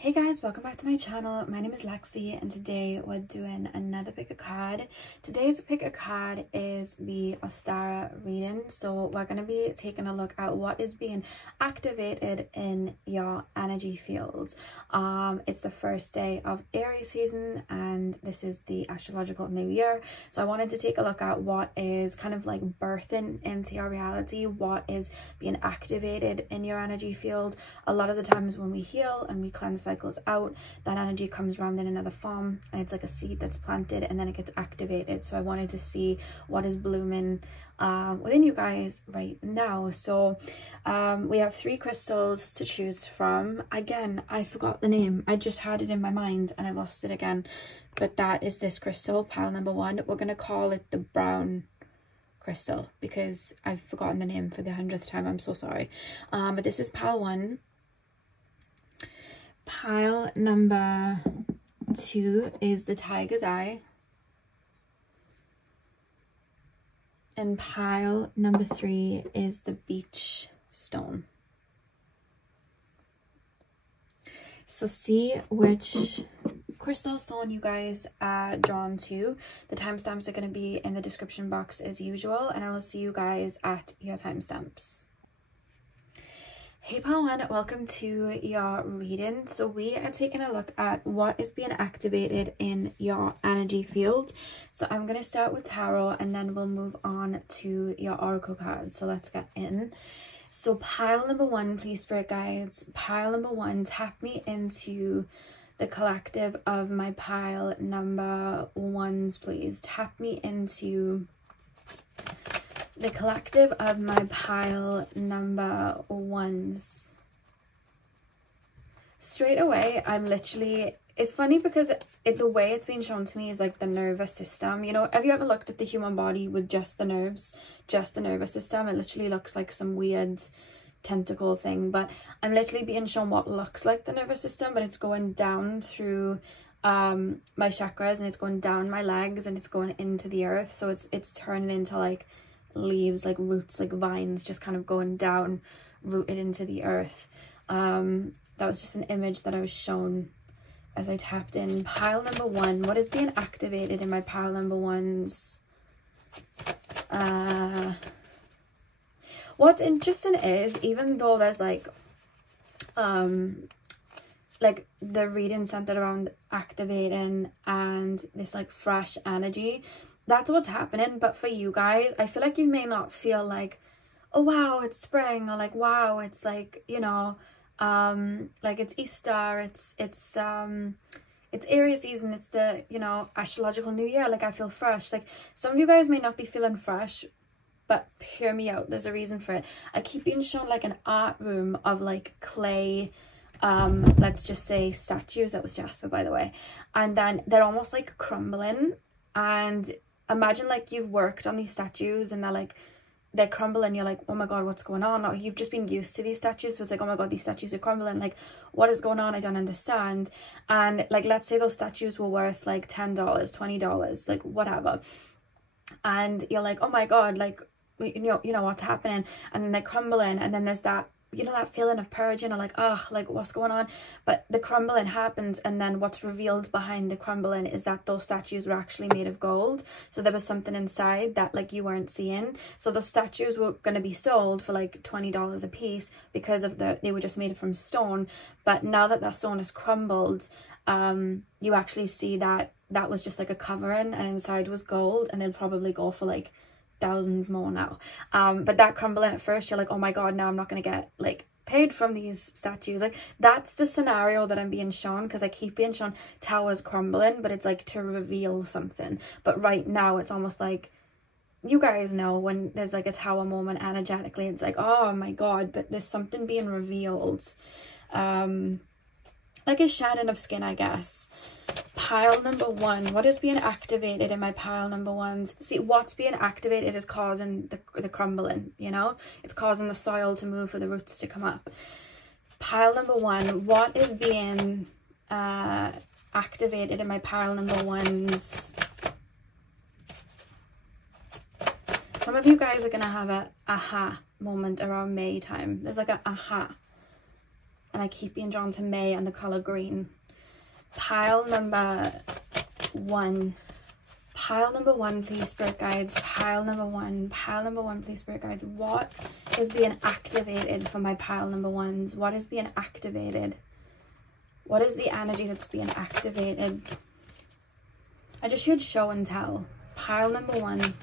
Hey guys, welcome back to my channel. My name is Lexi and today we're doing another pick a card. Today's pick a card is the Ostara reading. So we're going to be taking a look at what is being activated in your energy field. It's the first day of Aries season and this is the astrological new year. So I wanted to take a look at what is kind of like birthing into your reality, what is being activated in your energy field. A lot of the times when we heal and we cleanse cycles out, that energy comes around in another form and it's like a seed that's planted and then it gets activated. So I wanted to see what is blooming within you guys right now. So we have 3 crystals to choose from. Again, I forgot the name. I just had it in my mind and I lost it again, but that is this crystal, pile number 1. We're going to call it the brown crystal because I've forgotten the name for the 100th time. I'm so sorry. But this is pile 1. Pile number 2 is the tiger's eye. And pile number 3 is the beach stone. So see which crystal stone you guys are drawn to. The timestamps are going to be in the description box as usual, and I will see you guys at your timestamps. Hey pile 1, welcome to your reading. So we are taking a look at what is being activated in your energy field. So I'm going to start with tarot and then we'll move on to your oracle cards. So let's get in. So pile number 1, please spirit guides. Pile number 1, tap me into the collective of my pile number 1s, please. Tap me into the collective of my pile number 1s. Straight away, I'm literally, it's funny because the way it's been shown to me is like the nervous system. You know, have you ever looked at the human body with just the nerves, just the nervous system? It literally looks like some weird tentacle thing, but I'm literally being shown what looks like the nervous system, but it's going down through my chakras and it's going down my legs and it's going into the earth. So it's turning into like leaves, like roots, like vines, just kind of going down, rooted into the earth. That was just an image that I was shown as I tapped in. Pile number 1, what is being activated in my pile number 1s? What's interesting is, even though there's like the reading centered around activating and this like fresh energy, that's what's happening. But for you guys, I feel like you may not feel like, oh wow, it's spring, or like wow, it's like, you know, like it's Easter, it's Aries season, it's the, you know, astrological new year. Like I feel fresh. Like some of you guys may not be feeling fresh, but hear me out, there's a reason for it. I keep being shown like an art room of like clay, let's just say statues. That was Jasper, by the way. And then they're almost like crumbling, and imagine like you've worked on these statues and they're crumbling. You're like, oh my god, what's going on? Or you've just been used to these statues, so it's like, oh my god, these statues are crumbling, like what is going on? I don't understand. And like, let's say those statues were worth like $10, $20, like whatever, and you're like, oh my god, like you know what's happening, and then they're crumbling, and then there's that, you know, that feeling of purging, or like, oh, like what's going on? But the crumbling happens, and then what's revealed behind the crumbling is that those statues were actually made of gold. So there was something inside that like you weren't seeing. So those statues were going to be sold for like $20 a piece because of they were just made from stone. But now that that stone is crumbled, you actually see that that was just like a covering and inside was gold, and they'll probably go for like thousands more now. But that crumbling, at first you're like, oh my god, now I'm not gonna get like paid from these statues. Like that's the scenario that I'm being shown, because I keep being shown towers crumbling, but it's like to reveal something. But right now it's almost like, you guys know when there's like a tower moment energetically, it's like, oh my god, but there's something being revealed, like a shedding of skin, I guess. Pile number 1, what is being activated in my pile number 1s? See, what's being activated is causing the crumbling, you know, it's causing the soil to move for the roots to come up. Pile number 1, what is being activated in my pile number 1s? Some of you guys are gonna have a aha moment around May time. There's like a aha, and I keep being drawn to May and the color green. Pile number 1. Pile number 1, please, spirit guides. Pile number 1. Pile number 1, please, spirit guides. What is being activated for my pile number 1s? What is being activated? What is the energy that's being activated? I just heard show and tell. Pile number 1.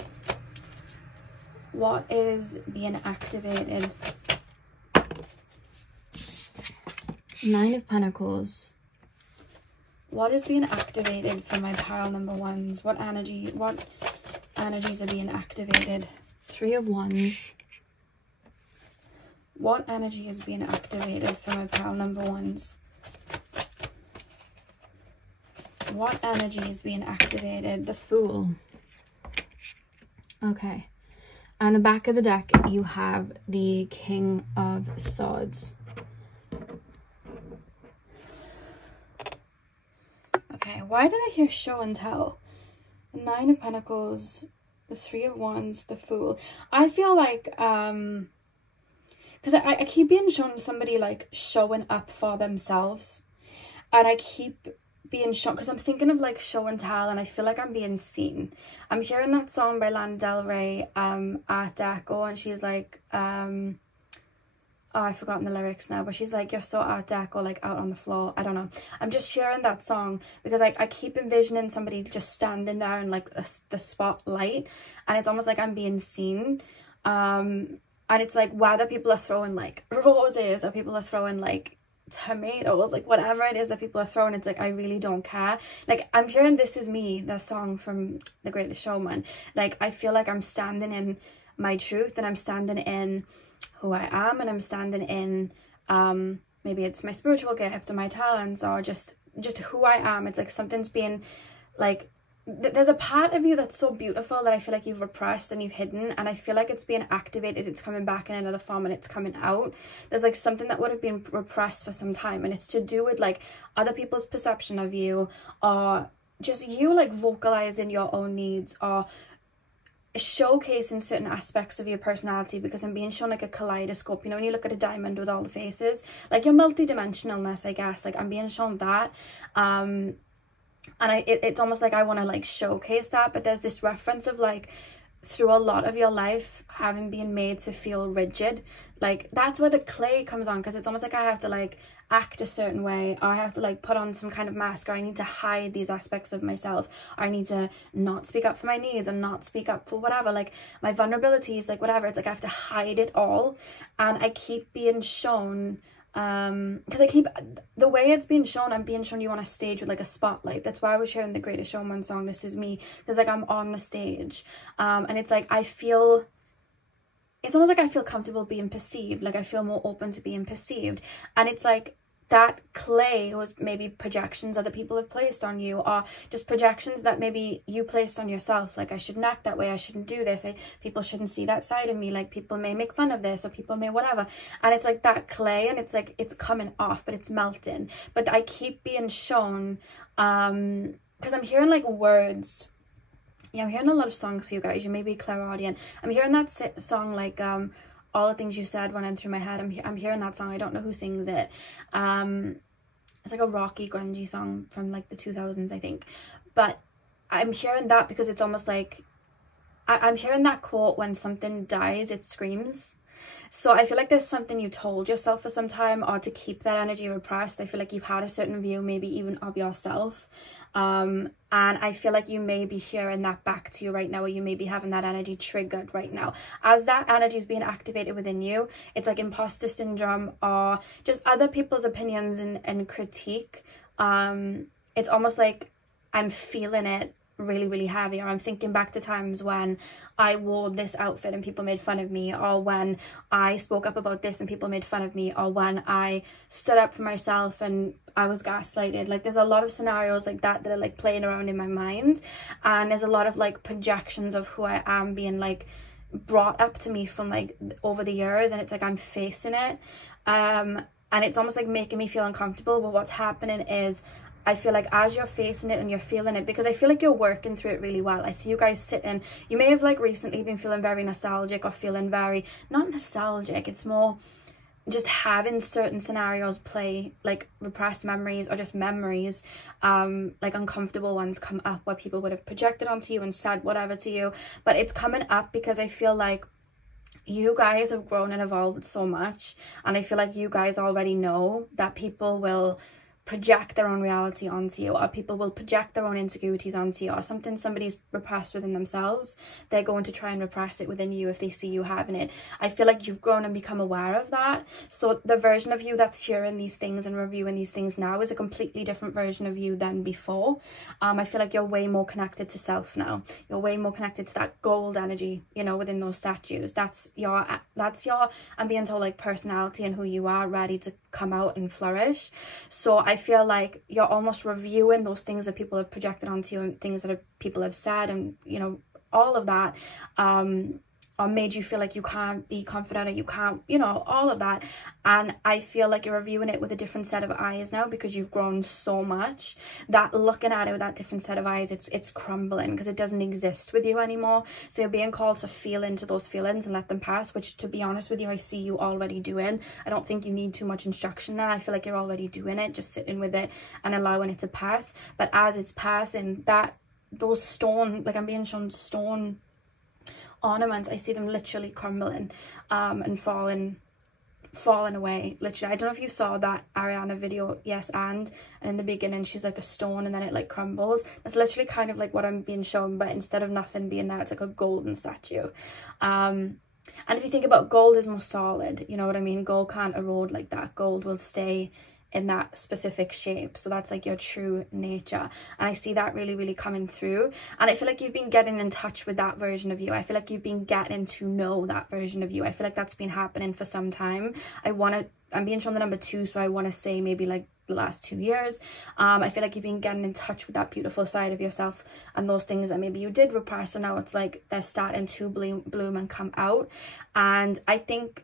What is being activated? 9 of Pentacles. What is being activated for my pile number 1s? What energies are being activated? 3 of Wands. What energy is being activated for my pile number 1s? What energy is being activated? The Fool. Okay. On the back of the deck, you have the King of Swords. Okay, why did I hear show and tell? The 9 of Pentacles, the 3 of Wands, the Fool. I feel like, because I keep being shown somebody like showing up for themselves. And I keep being shown, because I'm thinking of like show and tell, and I feel like I'm being seen. I'm hearing that song by Lana Del Rey, Art Deco, and she's like, oh, I've forgotten the lyrics now, but she's like, you're so Art Deco, like out on the floor. I don't know. I'm just hearing that song because I keep envisioning somebody just standing there in like the spotlight, and it's almost like I'm being seen. And it's like whether people are throwing like roses or people are throwing like tomatoes, like whatever it is that people are throwing, it's like I really don't care. Like I'm hearing This Is Me, the song from The Greatest Showman. Like I feel like I'm standing in my truth, and I'm standing in who I am, and I'm standing in maybe it's my spiritual gift or my talents, or just who I am. It's like something's being like there's a part of you that's so beautiful that I feel like you've repressed and you've hidden, and I feel like it's being activated. It's coming back in another form, and it's coming out. There's like something that would have been repressed for some time, and it's to do with like other people's perception of you, or just you like vocalizing your own needs, or showcasing certain aspects of your personality, because I'm being shown like a kaleidoscope. You know, when you look at a diamond with all the faces, like your multi-dimensionalness, I guess. Like I'm being shown that. And it's almost like I want to like showcase that, but there's this reference of like through a lot of your life having been made to feel rigid. Like that's where the clay comes on, because it's almost like I have to like act a certain way, or I have to like put on some kind of mask, or I need to hide these aspects of myself, or I need to not speak up for my needs and not speak up for whatever, like my vulnerabilities, like whatever. It's like I have to hide it all, and I keep being shown because I keep the way it's being shown, I'm being shown you on a stage with like a spotlight. That's why I was sharing The Greatest Showman song, This Is Me, because like I'm on the stage, and it's like I feel, it's almost like I feel comfortable being perceived, like I feel more open to being perceived. And it's like that clay was maybe projections other people have placed on you, or just projections that maybe you placed on yourself, like I shouldn't act that way, I shouldn't do this, people shouldn't see that side of me, like people may make fun of this, or people may whatever. And it's like that clay, and it's like it's coming off, but it's melting. But I keep being shown because I'm hearing like words. Yeah, I'm hearing a lot of songs for you guys. You may be clairaudient. I'm hearing that song like All the Things You Said running through my head. I'm hearing that song. I don't know who sings it. It's like a rocky, grungy song from like the 2000s, I think. But I'm hearing that because it's almost like I'm hearing that quote, when something dies, it screams. So I feel like there's something you told yourself for some time, or to keep that energy repressed. I feel like you've had a certain view, maybe even of yourself. And I feel like you may be hearing that back to you right now, or you may be having that energy triggered right now. As that energy is being activated within you, it's like imposter syndrome, or just other people's opinions and critique. It's almost like I'm feeling it really, really heavy, or I'm thinking back to times when I wore this outfit and people made fun of me, or when I spoke up about this and people made fun of me, or when I stood up for myself and I was gaslighted. Like there's a lot of scenarios like that are like playing around in my mind, and there's a lot of like projections of who I am being like brought up to me from like over the years, and it's like I'm facing it, and it's almost like making me feel uncomfortable. But what's happening is I feel like as you're facing it and you're feeling it, because I feel like you're working through it really well. I see you guys sitting, you may have like recently been feeling very nostalgic, or feeling very, not nostalgic, it's more just having certain scenarios play, like repressed memories or just memories, like uncomfortable ones come up where people would have projected onto you and said whatever to you. But it's coming up because I feel like you guys have grown and evolved so much, and I feel like you guys already know that people will project their own reality onto you, or people will project their own insecurities onto you, or something somebody's repressed within themselves, they're going to try and repress it within you if they see you having it. I feel like you've grown and become aware of that, so the version of you that's hearing these things and reviewing these things now is a completely different version of you than before. I feel like you're way more connected to self now. You're way more connected to that gold energy, you know, within those statues. That's your I'm being told, like, personality and who you are ready to come out and flourish. So I feel like you're almost reviewing those things that people have projected onto you and things that people have said, and, you know, all of that, or made you feel like you can't be confident, or you can't, you know, all of that. And I feel like you're reviewing it with a different set of eyes now, because you've grown so much that looking at it with that different set of eyes, it's crumbling, because it doesn't exist with you anymore. So you're being called to feel into those feelings and let them pass, which, to be honest with you, I see you already doing. I don't think you need too much instruction there. I feel like you're already doing it, just sitting with it and allowing it to pass. But as it's passing, those stone, like, I'm being shown stone ornaments, I see them literally crumbling and falling away, literally. I don't know if you saw that Ariana video, Yes and in the beginning she's like a stone and then it like crumbles. That's literally kind of like what I'm being shown, but instead of nothing being there, it's like a golden statue. And if you think about, gold is more solid, you know what I mean? Gold can't erode like that. Gold will stay in that specific shape, so that's like your true nature, and I see that really, really coming through. And I feel like you've been getting in touch with that version of you. I feel like you've been getting to know that version of you. I feel like that's been happening for some time. I'm being shown the number 2, so I want to say maybe like the last 2 years. I feel like you've been getting in touch with that beautiful side of yourself, and those things that maybe you did repress, so now it's like they're starting to bloom and come out. And I think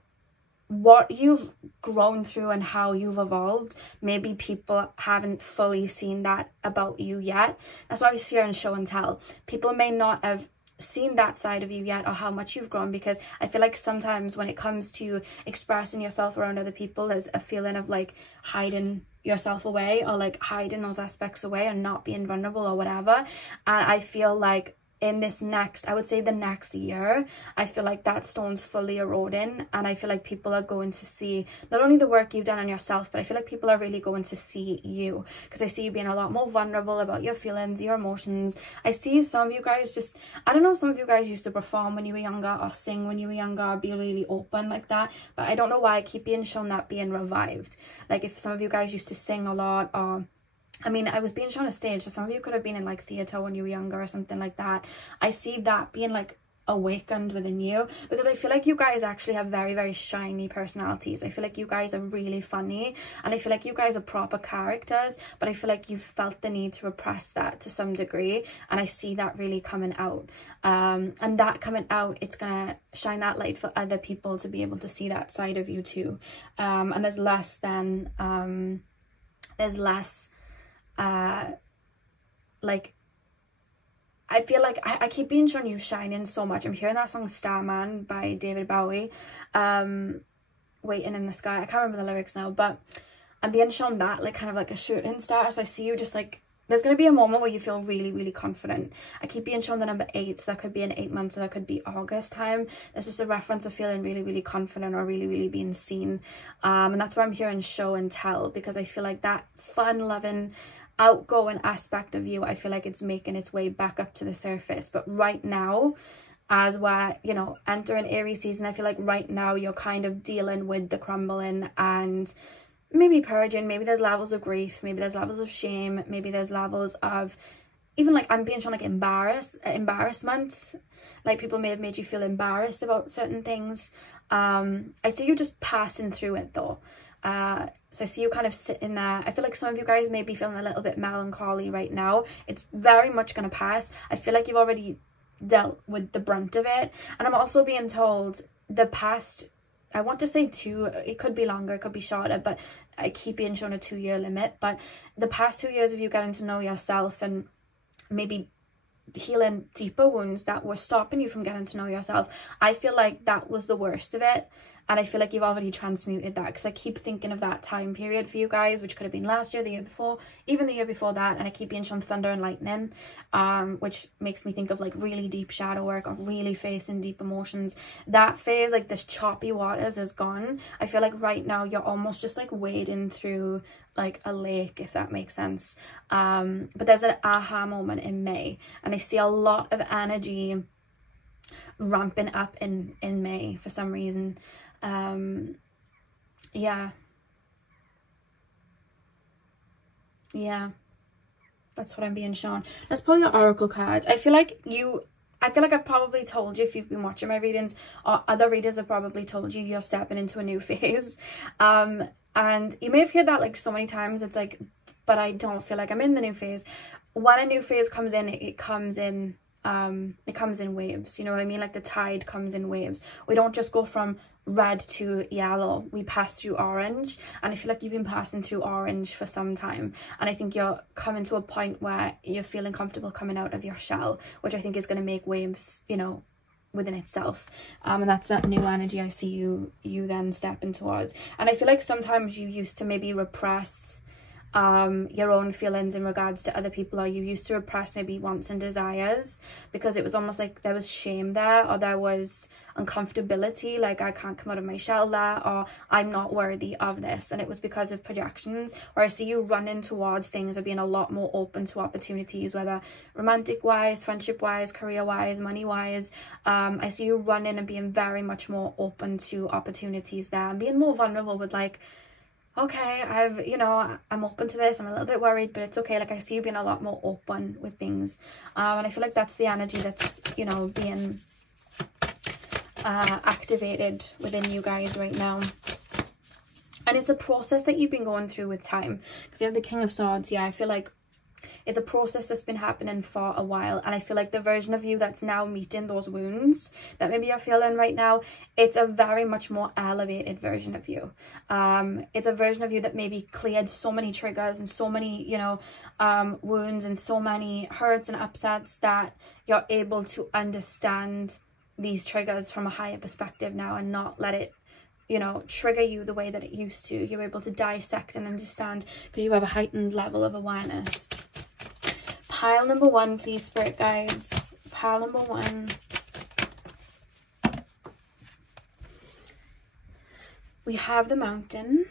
what you've grown through and how you've evolved, maybe people haven't fully seen that about you yet. That's why I was here in show and tell. People may not have seen that side of you yet, or how much you've grown, because I feel like sometimes when it comes to expressing yourself around other people, there's a feeling of like hiding yourself away, or like hiding those aspects away, and not being vulnerable or whatever. And I feel like in this next, I would say the next year, I feel like that stone's fully eroding, and I feel like people are going to see not only the work you've done on yourself, but I feel like people are really going to see you, because I see you being a lot more vulnerable about your feelings, your emotions. I see some of you guys just, I don't know, some of you guys used to perform when you were younger, or sing when you were younger, or be really open like that, but I don't know why I keep being shown that being revived. Like, if some of you guys used to sing a lot, or I mean, I was being shown a stage, so some of you could have been in like theatre when you were younger or something like that. I see that being like awakened within you, because I feel like you guys actually have very, very shiny personalities. I feel like you guys are really funny, and I feel like you guys are proper characters, but I feel like you've felt the need to repress that to some degree, and I see that really coming out. And that coming out, it's gonna shine that light for other people to be able to see that side of you too. And there's less like, I feel like I keep being shown you shining so much. I'm hearing that song Starman by David Bowie, Waiting in the Sky. I can't remember the lyrics now, but I'm being shown that, like, kind of like a shooting star. So I see you just like, there's going to be a moment where you feel really, really confident. I keep being shown the number 8, so that could be in 8 months, or that could be August time. There's just a reference of feeling really, really confident, or really, really being seen. And that's why I'm hearing show and tell, because I feel like that fun-loving, outgoing aspect of you, I feel like it's making its way back up to the surface. But right now, as we're, you know, entering Aries season, I feel like right now you're kind of dealing with the crumbling and maybe purging. Maybe there's levels of grief, maybe there's levels of shame, maybe there's levels of even like, I'm being shown like embarrassment, like people may have made you feel embarrassed about certain things. I see you just passing through it though. So I see you kind of sitting there. I feel like some of you guys may be feeling a little bit melancholy right now. It's very much going to pass. I feel like you've already dealt with the brunt of it. And I'm also being told the past, I want to say 2, it could be longer, it could be shorter, but I keep being shown a 2-year limit. But the past 2 years of you getting to know yourself and maybe healing deeper wounds that were stopping you from getting to know yourself, I feel like that was the worst of it. And I feel like you've already transmuted that, because I keep thinking of that time period for you guys, which could have been last year, the year before, even the year before that. And I keep being shown thunder and lightning, which makes me think of like really deep shadow work or really facing deep emotions. That phase, like this choppy waters, is gone. I feel like right now you're almost just like wading through like a lake, if that makes sense. But there's an aha moment in May, and I see a lot of energy ramping up in May for some reason. Yeah, that's what I'm being shown. Let's pull your oracle cards. I feel like I've probably told you, if you've been watching my readings, or other readers have probably told you, you're stepping into a new phase. And you may have heard that like so many times. It's like, but I don't feel like I'm in the new phase. When a new phase comes in, it comes in waves, you know what I mean? Like the tide comes in waves. We don't just go from red to yellow, we pass through orange. And I feel like you've been passing through orange for some time, and I think you're coming to a point where you're feeling comfortable coming out of your shell, which I think is going to make waves, you know, within itself. And that's that new energy I see you then stepping towards. And I feel like sometimes you used to maybe repress your own feelings in regards to other people, or you used to repress maybe wants and desires, because it was almost like there was shame there, or there was uncomfortability, like I can't come out of my shell there, or I'm not worthy of this. And it was because of projections. Where I see you running towards things, or being a lot more open to opportunities, whether romantic wise, friendship wise, career wise, money wise. I see you running and being very much more open to opportunities there, and being more vulnerable with like, okay, I'm open to this, I'm a little bit worried, but it's okay. Like I see you being a lot more open with things, and I feel like that's the energy that's, you know, being activated within you guys right now. And it's a process that you've been going through with time, because you have the King of Swords. Yeah, I feel like it's a process that's been happening for a while, and I feel like the version of you that's now meeting those wounds that maybe you're feeling right now, it's a very much more elevated version of you. It's a version of you that maybe cleared so many triggers and so many, you know, wounds and so many hurts and upsets, that you're able to understand these triggers from a higher perspective now, and not let it, you know, trigger you the way that it used to. You're able to dissect and understand, because you have a heightened level of awareness. Pile number one, please, spirit guides. Pile number one. We have the Mountain.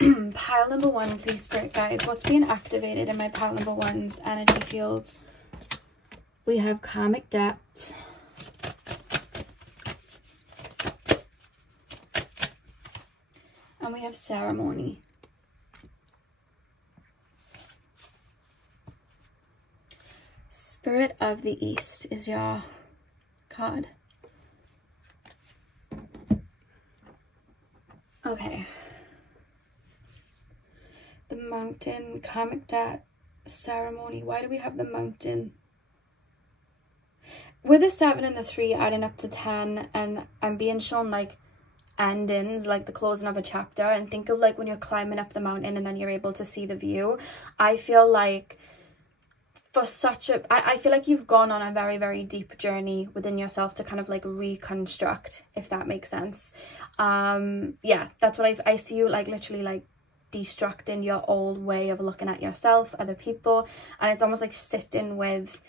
Pile number one, please, spirit guides. What's being activated in my pile number one's energy field? We have Karmic Depth. And we have Ceremony. Spirit of the East is your card. Okay. The Mountain, Karmic Debt, Ceremony. Why do we have the Mountain? With the 7 and the 3 adding up to 10, and I'm being shown like endings, like the closing of a chapter. And think of like when you're climbing up the mountain and then you're able to see the view. I feel like for such a, I feel like you've gone on a very, very deep journey within yourself to kind of like reconstruct, if that makes sense. Yeah, that's what I see you like literally like destructing your old way of looking at yourself, other people, and it's almost like sitting with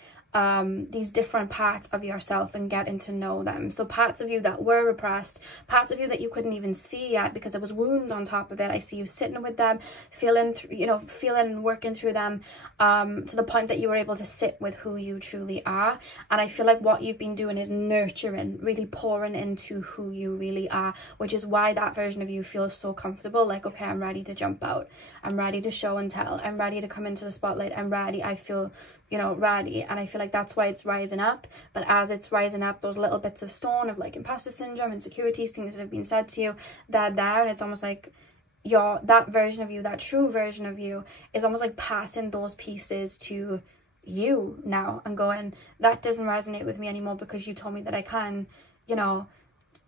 these different parts of yourself and getting to know them. So parts of you that were repressed, parts of you that you couldn't even see yet because there was wounds on top of it, I see you sitting with them, feeling and working through them, to the point that you were able to sit with who you truly are. And I feel like what you've been doing is nurturing, really pouring into who you really are, which is why that version of you feels so comfortable. Like, okay, I'm ready to jump out, I'm ready to show and tell, I'm ready to come into the spotlight, I'm ready, I feel, you know, ready. And I feel like that's why it's rising up. But as it's rising up, those little bits of stone of like imposter syndrome, insecurities, things that have been said to you, they're there, and it's almost like that version of you, that true version of you, is almost like passing those pieces to you now and going, that doesn't resonate with me anymore because you told me that I can, you know,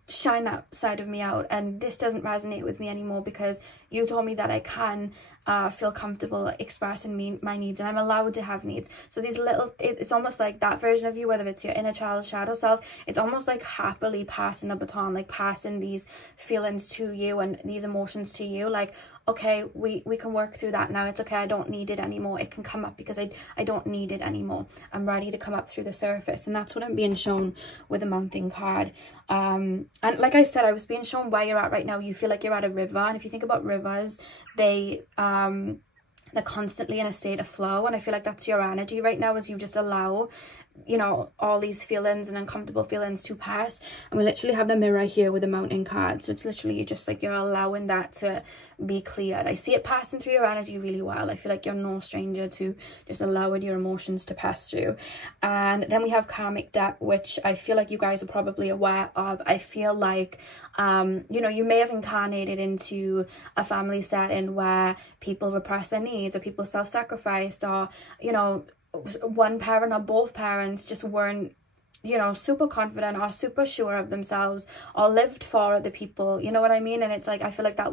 shine that side of me out, and this doesn't resonate with me anymore because you told me that I can feel comfortable expressing my needs, and I'm allowed to have needs. So these little, it's almost like that version of you, whether it's your inner child, shadow self, it's almost like happily passing the baton, like passing these feelings to you and these emotions to you, like, okay, we can work through that now. It's okay, I don't need it anymore. It can come up because I don't need it anymore. I'm ready to come up through the surface. And that's what I'm being shown with the Mountain card. And like I said, I was being shown where you're at right now. You feel like you're at a river, and if you think about rivers, they're constantly in a state of flow, and I feel like that's your energy right now, as you just allow, you know, all these feelings and uncomfortable feelings to pass. And we literally have the mirror here with the Mountain card, so it's literally just like you're allowing that to be cleared. I see it passing through your energy really well. I feel like you're no stranger to just allowing your emotions to pass through. And then we have karmic debt, which I feel like you guys are probably aware of. I feel like you know, you may have incarnated into a family setting where people repress their needs, or people self-sacrificed, or, you know, one parent or both parents just weren't, you know, super confident or super sure of themselves, or lived for other people, you know what I mean? And it's like, I feel like that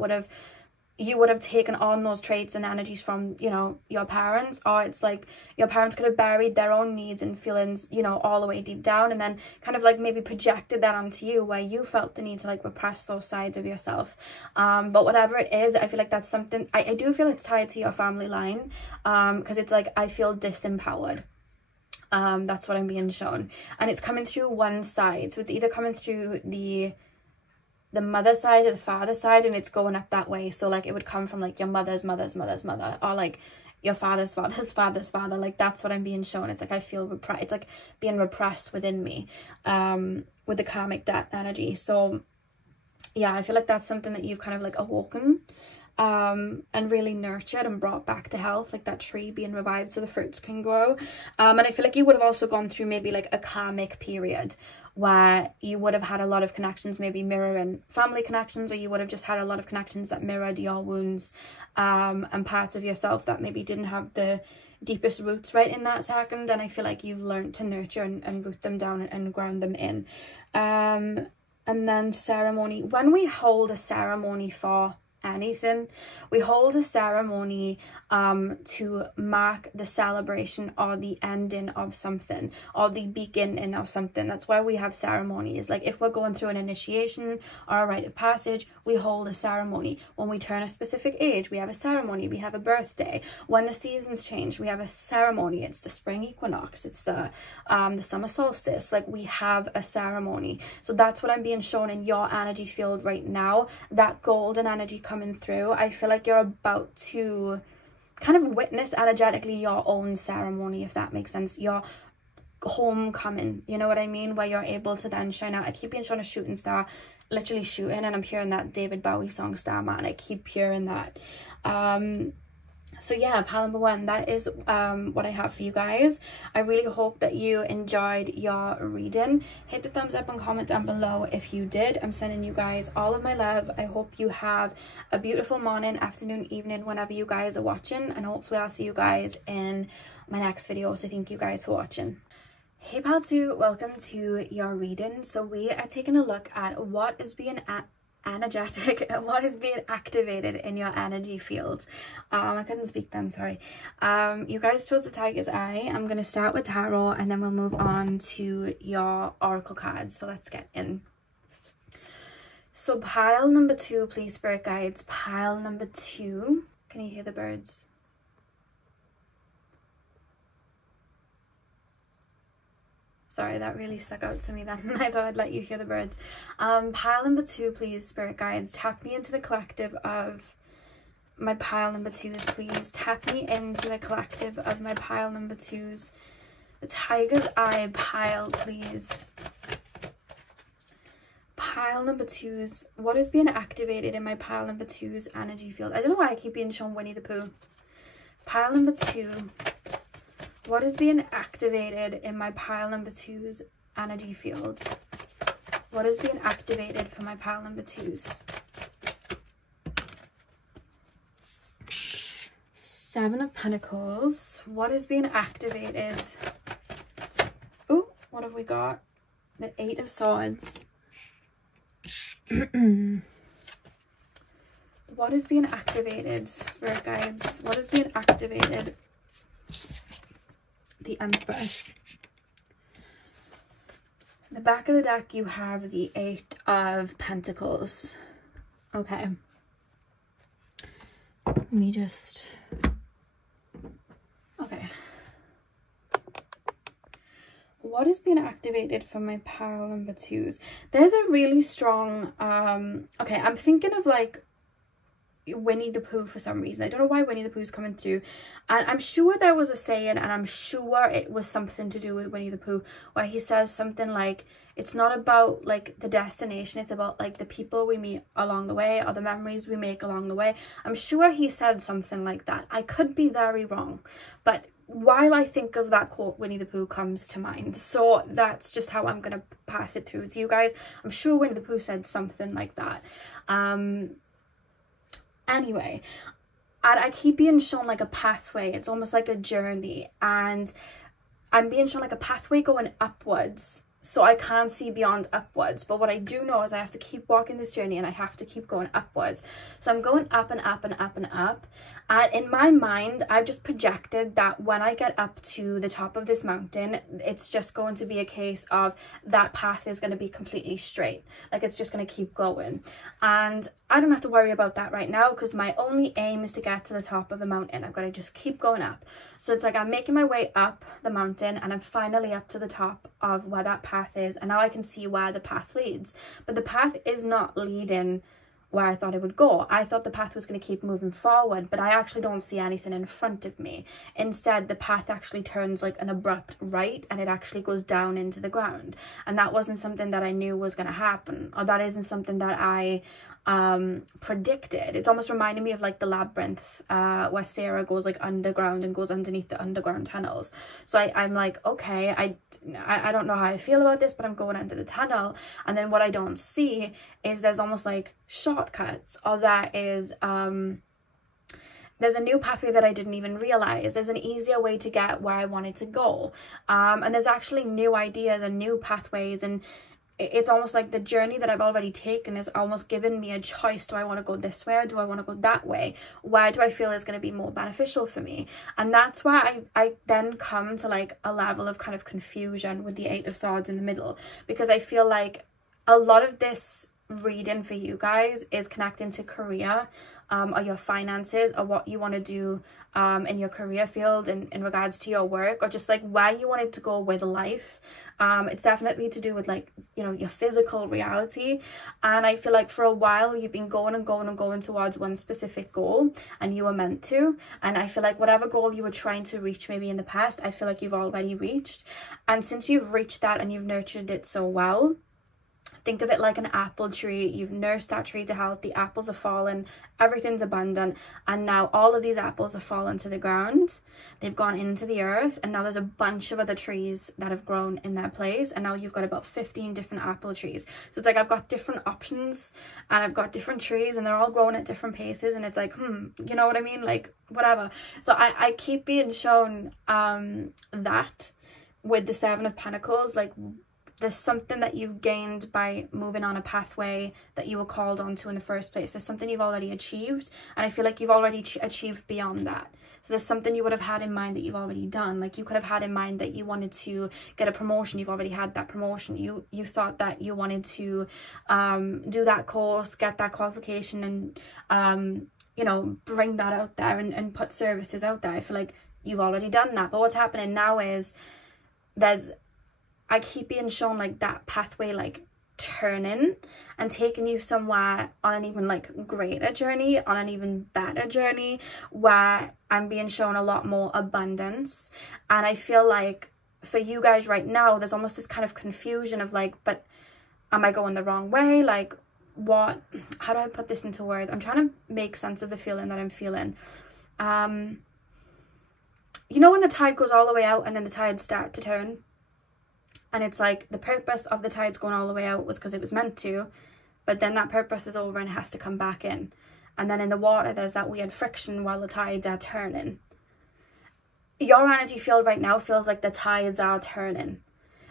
you would have taken on those traits and energies from, you know, your parents, or it's like your parents could have buried their own needs and feelings, you know, all the way deep down, and then kind of like maybe projected that onto you, where you felt the need to like repress those sides of yourself. But whatever it is, I feel like that's something, I do feel it's tied to your family line, because it's like, I feel disempowered. That's what I'm being shown, and it's coming through one side. So it's either coming through the mother side or the father side, and it's going up that way. So like it would come from like your mother's mother's mother, or like your father's father's father's father. Like that's what I'm being shown. It's like I feel it's like being repressed within me with the karmic debt energy. So yeah, I feel like that's something that you've kind of like awoken and really nurtured and brought back to health, like that tree being revived so the fruits can grow. And I feel like you would have also gone through maybe like a karmic period where you would have had a lot of connections, maybe mirroring family connections, or you would have just had a lot of connections that mirrored your wounds, and parts of yourself that maybe didn't have the deepest roots right in that second. And I feel like you've learned to nurture and root them down and ground them in. And then ceremony. When we hold a ceremony for anything, we hold a ceremony to mark the celebration or the ending of something, or the beginning of something. That's why we have ceremonies. Like if we're going through an initiation or a rite of passage, we hold a ceremony. When we turn a specific age, we have a ceremony. We have a birthday. When the seasons change, we have a ceremony. It's the spring equinox, it's the summer solstice. Like we have a ceremony. So that's what I'm being shown in your energy field right now, that golden energy coming through. I feel like you're about to kind of witness energetically your own ceremony, if that makes sense, your homecoming, you know what I mean, where you're able to then shine out. I keep being shown a shooting star, literally shooting, and I'm hearing that David Bowie song Starman. I keep hearing that. So yeah, pile number one, that is what I have for you guys. I really hope that you enjoyed your reading. Hit the thumbs up and comment down below if you did. I'm sending you guys all of my love. I hope you have a beautiful morning, afternoon, evening, whenever you guys are watching, and hopefully I'll see you guys in my next video. So thank you guys for watching. Hey pal 2, welcome to your reading. So we are taking a look at what is being energetic, what is being activated in your energy field. I couldn't speak then, sorry. You guys chose the Tiger's Eye. I'm going to start with tarot, and then we'll move on to your oracle cards. So let's get in. So pile number 2, please, spirit guides. Pile number 2. Can you hear the birds? Sorry, that really stuck out to me then. I thought I'd let you hear the birds. Pile number 2, please, spirit guides. Tap me into the collective of my pile number 2s, please. Tap me into the collective of my pile number 2s. The Tiger's Eye pile, please. Pile number 2s. What is being activated in my pile number 2's energy field? I don't know why I keep being shown Winnie the Pooh. Pile number 2. What is being activated in my pile number 2's energy fields? What is being activated for my pile number 2's? 7 of Pentacles. What is being activated? Oh, what have we got? The 8 of Swords. What is being activated, spirit guides? What is being activated? The Empress. In the back of the deck, you have the 8 of Pentacles. Okay. Let me just... Okay. What is being activated for my pile number 2s? There's a really strong... okay, I'm thinking of like Winnie the Pooh for some reason. I don't know why Winnie the Pooh's coming through, and I'm sure there was a saying, and I'm sure it was something to do with Winnie the Pooh, where he says something like, it's not about like the destination, it's about like the people we meet along the way, or the memories we make along the way. I'm sure he said something like that. I could be very wrong, but while I think of that quote, Winnie the Pooh comes to mind. So that's just how I'm gonna pass it through to you guys. I'm sure Winnie the Pooh said something like that. Anyway, and I keep being shown like a pathway. It's almost like a journey, and I'm being shown like a pathway going upwards, so I can't see beyond upwards. But what I do know is I have to keep walking this journey, and I have to keep going upwards. So I'm going up and up and up and up, and in my mind I've just projected that when I get up to the top of this mountain, it's just going to be a case of that path is going to be completely straight, like it's just going to keep going, and I don't have to worry about that right now, because my only aim is to get to the top of the mountain. I've got to just keep going up. So it's like I'm making my way up the mountain, and I'm finally up to the top of where that path is, and now I can see where the path leads. But the path is not leading where I thought it would go. I thought the path was going to keep moving forward, but I actually don't see anything in front of me. Instead, the path actually turns like an abrupt right, and it actually goes down into the ground. And that wasn't something that I knew was going to happen, or that isn't something that I predicted. It's almost reminding me of like the labyrinth, where Sarah goes like underground and goes underneath the underground tunnels. So I'm like, okay, I don't know how I feel about this, but I'm going into the tunnel, and then what I don't see is there's almost like shortcuts, or there is there's a new pathway that I didn't even realize. There's an easier way to get where I wanted to go, and there's actually new ideas and new pathways, and it's almost like the journey that I've already taken is almost given me a choice. Do I want to go this way, or do I want to go that way? Where do I feel is going to be more beneficial for me? And that's where I then come to like a level of kind of confusion with the 8 of Swords in the middle, because I feel like a lot of this reading for you guys is connecting to career, or your finances, or what you want to do in your career field in regards to your work, or just like where you wanted to go with life. It's definitely to do with like, you know, your physical reality. And I feel like for a while you've been going and going and going towards one specific goal, and you were meant to, and I feel like whatever goal you were trying to reach maybe in the past, I feel like you've already reached. And since you've reached that and you've nurtured it so well, think of it like an apple tree. You've nursed that tree to health, the apples are fallen, everything's abundant, and now all of these apples have fallen to the ground. They've gone into the earth, and now there's a bunch of other trees that have grown in their place, and now you've got about 15 different apple trees. So it's like I've got different options, and I've got different trees, and they're all growing at different paces, and it's like, you know what I mean? Like, whatever. So I keep being shown that with the 7 of Pentacles, like, there's something that you've gained by moving on a pathway that you were called onto in the first place. There's something you've already achieved, and I feel like you've already achieved beyond that. So there's something you would have had in mind that you've already done. Like, you could have had in mind that you wanted to get a promotion. You've already had that promotion. You thought that you wanted to do that course, get that qualification, and you know, bring that out there and put services out there. I feel like you've already done that. But what's happening now is I keep being shown like that pathway like turning and taking you somewhere on an even like greater journey, on an even better journey, where I'm being shown a lot more abundance. And I feel like for you guys right now, there's almost this kind of confusion of like, but am I going the wrong way? Like, what, how do I put this into words? I'm trying to make sense of the feeling that I'm feeling. You know when the tide goes all the way out and then the tides start to turn? And it's like the purpose of the tides going all the way out was because it was meant to, but then that purpose is over and it has to come back in. And then in the water, there's that weird friction while the tides are turning. Your energy field right now feels like the tides are turning.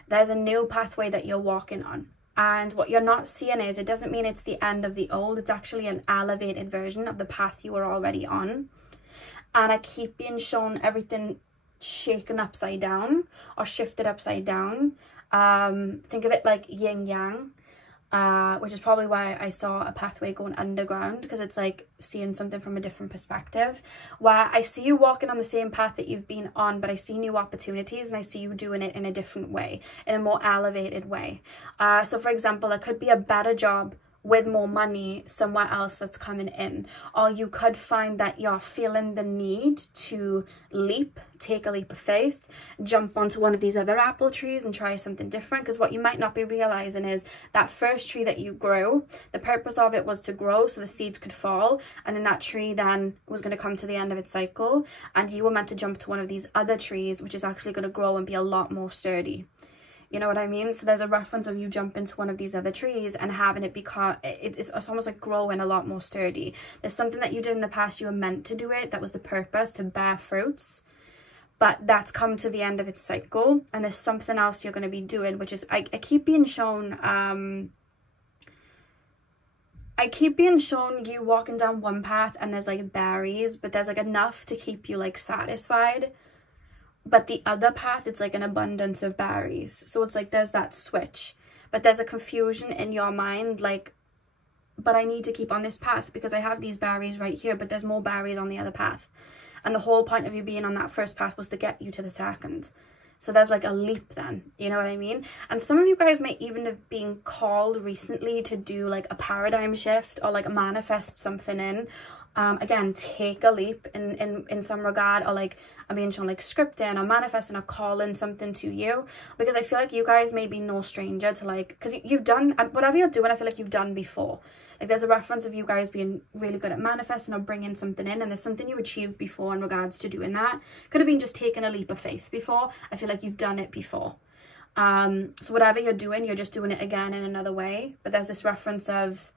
There's a new pathway that you're walking on. And what you're not seeing is, it doesn't mean it's the end of the old. It's actually an elevated version of the path you were already on. And I keep being shown everything shaken upside down or shifted upside down. Think of it like yin yang, which is probably why I saw a pathway going underground, because it's like seeing something from a different perspective, where I see you walking on the same path that you've been on, but I see new opportunities and I see you doing it in a different way, in a more elevated way. So for example, it could be a better job with more money somewhere else that's coming in, or you could find that you're feeling the need to take a leap of faith, jump onto one of these other apple trees and try something different. Because what you might not be realizing is that first tree that you grow, the purpose of it was to grow so the seeds could fall, and then that tree then was going to come to the end of its cycle, and you were meant to jump to one of these other trees which is actually going to grow and be a lot more sturdy. You know what I mean? So there's a reference of you jump into one of these other trees and having it become, it's almost like growing a lot more sturdy. There's something that you did in the past, you were meant to do it, that was the purpose, to bear fruits. But that's come to the end of its cycle, and there's something else you're going to be doing, which is, I keep being shown, you walking down one path and there's like berries, but there's like enough to keep you like satisfied. But the other path, it's like an abundance of berries. So it's like there's that switch, but there's a confusion in your mind, like, but I need to keep on this path because I have these berries right here, but there's more berries on the other path. And the whole point of you being on that first path was to get you to the second. So there's like a leap then, you know what I mean? And some of you guys may even have been called recently to do like a paradigm shift, or like manifest something in. Again, take a leap in some regard, or like I'm being shown like scripting or manifesting or calling something to you, because I feel like you guys may be no stranger to like, because you've done whatever you're doing, I feel like you've done before. Like there's a reference of you guys being really good at manifesting or bringing something in, and there's something you achieved before in regards to doing that. Could have been just taking a leap of faith before. I feel like you've done it before. So whatever you're doing, you're just doing it again in another way. But there's this reference of,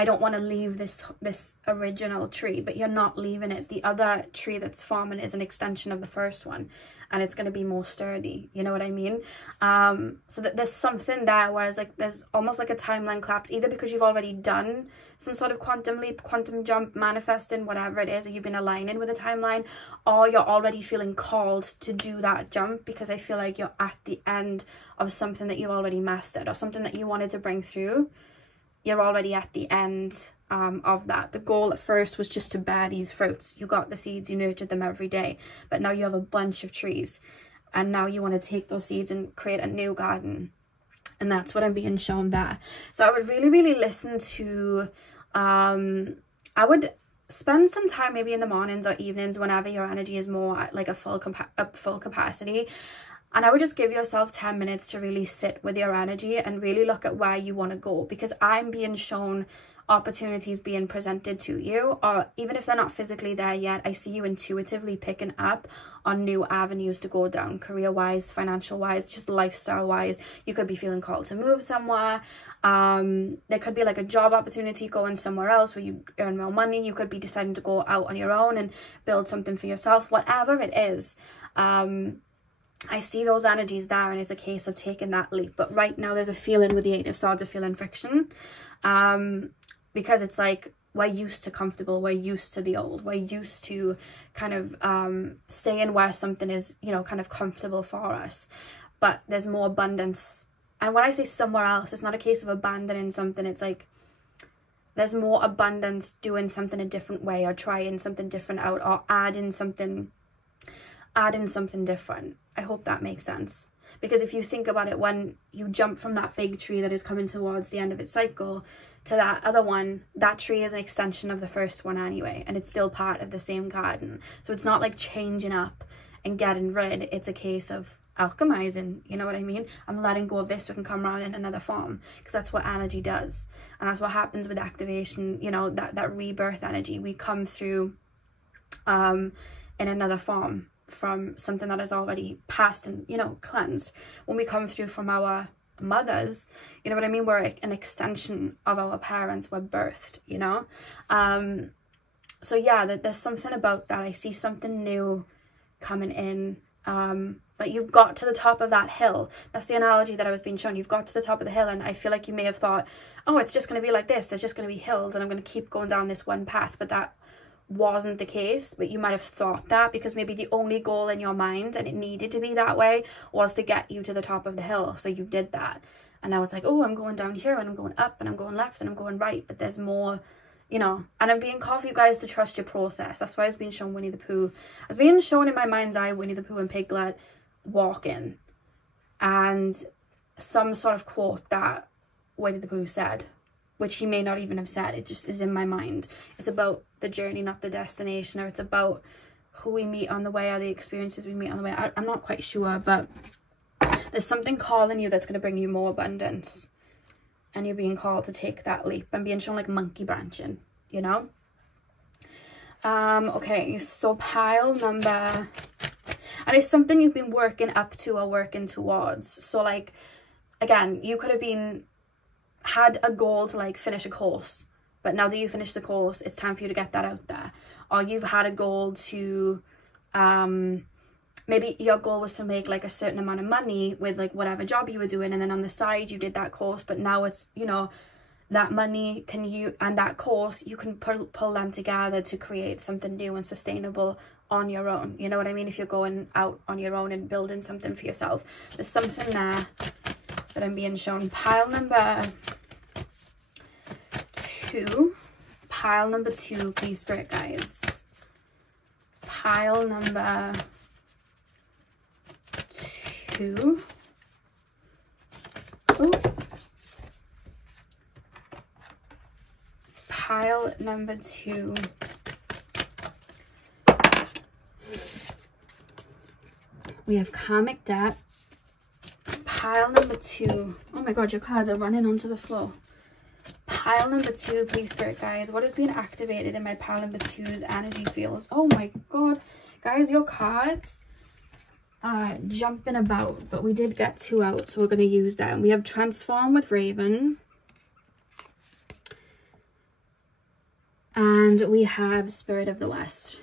I don't want to leave this original tree, but you're not leaving it. The other tree that's forming is an extension of the first one, and it's going to be more sturdy. You know what I mean? So that there's something there, whereas like there's almost like a timeline collapse, either because you've already done some sort of quantum leap, quantum jump, manifesting, whatever it is, or you've been aligning with a timeline, or you're already feeling called to do that jump because I feel like you're at the end of something that you've already mastered, or something that you wanted to bring through. You're already at the end of that. The goal at first was just to bear these fruits. You got the seeds, you nurtured them every day, but now you have a bunch of trees, and now you want to take those seeds and create a new garden. And that's what I'm being shown there. So I would really, really listen to, I would spend some time maybe in the mornings or evenings whenever your energy is more at like a full capacity. And I would just give yourself 10 minutes to really sit with your energy and really look at where you want to go, because I'm being shown opportunities being presented to you, or even if they're not physically there yet, I see you intuitively picking up on new avenues to go down, career-wise, financial-wise, just lifestyle-wise. You could be feeling called to move somewhere. There could be like a job opportunity going somewhere else where you earn more money. You could be deciding to go out on your own and build something for yourself, whatever it is. I see those energies there, and it's a case of taking that leap. But right now there's a feeling with the Eight of Swords, a feeling friction, because it's like we're used to comfortable, we're used to the old, we're used to kind of staying where something is, you know, kind of comfortable for us. But there's more abundance, and when I say somewhere else, it's not a case of abandoning something. It's like there's more abundance doing something a different way, or trying something different out, or adding something different. I hope that makes sense. Because if you think about it, when you jump from that big tree that is coming towards the end of its cycle to that other one, that tree is an extension of the first one anyway, and it's still part of the same garden. So it's not like changing up and getting rid. It's a case of alchemizing, you know what I mean? I'm letting go of this so it can come around in another form, because that's what energy does. And that's what happens with activation, you know, that rebirth energy. We come through in another form from something that is already passed and, you know, cleansed. When we come through from our mothers, you know what I mean, we're an extension of our parents, we're birthed, you know. So yeah, there's something about that. I see something new coming in, but you've got to the top of that hill. That's the analogy that I was being shown. You've got to the top of the hill, and I feel like you may have thought, oh, it's just going to be like this. There's just going to be hills, and I'm going to keep going down this one path. But that wasn't the case. But you might have thought that because maybe the only goal in your mind, and it needed to be that way, was to get you to the top of the hill. So you did that. And now it's like, oh, I'm going down here, and I'm going up, and I'm going left, and I'm going right. But there's more, you know. And I'm being called for you guys to trust your process. That's why I was being shown Winnie the Pooh. I was being shown in my mind's eye Winnie the Pooh and Piglet walking, and some sort of quote that Winnie the Pooh said, which he may not even have said. It just is in my mind. It's about the journey, not the destination, or it's about who we meet on the way, or the experiences we meet on the way. I'm not quite sure, but there's something calling you that's going to bring you more abundance, and you're being called to take that leap. I'm being shown like monkey branching, you know. Okay, so pile number, and it's something you've been working up to or working towards. So like, again, you could have had a goal to like finish a course, but now that you finish the course, it's time for you to get that out there. Or you've had a goal to, maybe your goal was to make like a certain amount of money with like whatever job you were doing, and then on the side you did that course, but now it's, you know, that money and that course, you can pull them together to create something new and sustainable on your own. You know what I mean? If you're going out on your own and building something for yourself, there's something there that I'm being shown. Pile number 2. Pile number 2, please, spirit guides. Pile number 2. Oh. Pile number 2. We have karmic debt. Pile number 2. Oh my god, your cards are running onto the floor. Pile number 2, please, spirit guys. What is being activated in my pile number 2's energy fields? Oh my god, guys, your cards are jumping about, but we did get 2 out, so we're going to use them. We have transform with Raven, and we have Spirit of the West.